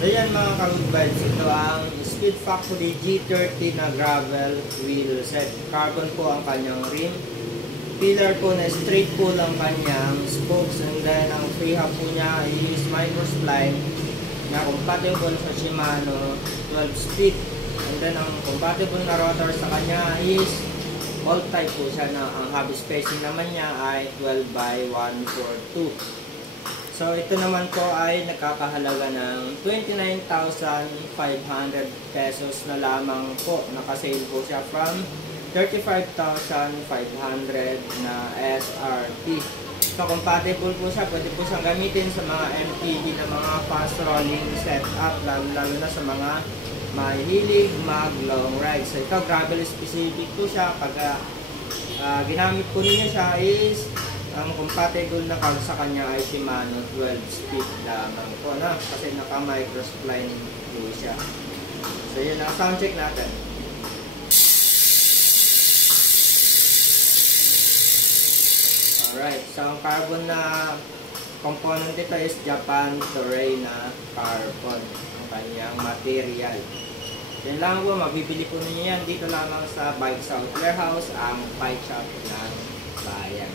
So yan mga ka-good, ito ang Speed Factory G30 na gravel wheel set. Carbon po ang kanyang rim. Pillar po na straight po lang kanyang spokes. And then ang free hub po niya is microspline na compatible sa Shimano 12 speed. And then ang compatible na rotor sa kanya is all type po siya na ang hub spacing naman niya ay 12/142. So ito naman po ay nagkakahalaga ng 29,500 pesos na lamang po. Nakasale po siya from 35,500 na SRP. So compatible po siya, pwede po siyang gamitin sa mga MTB na mga fast rolling setup, lalo na sa mga mahilig mag long ride. So ito gravel specific po siya. Pag ginamit po niyo siya is ang compatible na card sa kanya ay Shimano 12 speed lamang po na kasi naka microspline po siya. So yun ang sound check natin. Alright, so ang carbon na component dito is Japan Toray na carbon ang kanyang material. Yan lang po, mabibili po ninyo yan dito lamang sa Bike South Warehouse, ang bike shop ng bayan.